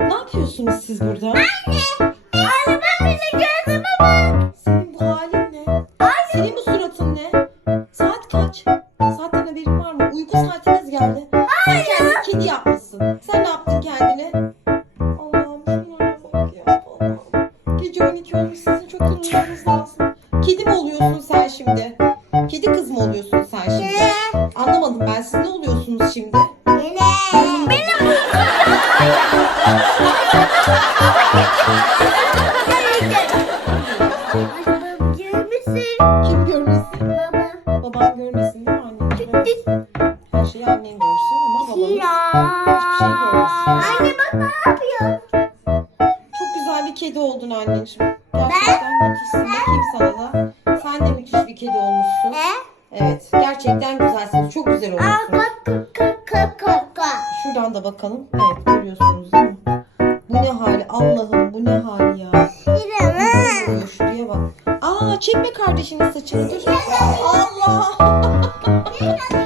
Ne yapıyorsunuz siz burada? Anne ben bile gözüme bak. Senin bu halin ne? Senin bu suratın ne? Saat kaç? Saatten haberin var mı? Uyku saatiniz geldi. Sen kendini kedi yapmışsın. Sen ne yaptın kendine? Allah'ım şunlara bak ya. Allah'ım. Gece 12 olmuş sizin çok yorulmanız lazım. Kedi mi oluyorsun sen şimdi? Kedi kız mı oluyorsun sen Baban görmesin değil mi? Evet. Her şeyi annen görsün ama babanız hiçbir şey görmesin. Anne bak ne yapıyor? Çok güzel bir kedi oldun anneciğim. Gerçekten müthişsin. Bakayım sana da. Sen de müthiş bir kedi olmuşsun. Ne? Evet. Gerçekten güzelsiniz. Çok güzel Aa olmuşsunuz. bak kaka kaka kaka. Şuradan da bakalım. Evet görüyorsunuz değil mi? Bu ne hali? Allah'ım bu ne hali ya? Şuraya bak. Aa çekme kardeşinin saçını. Dur. Allah.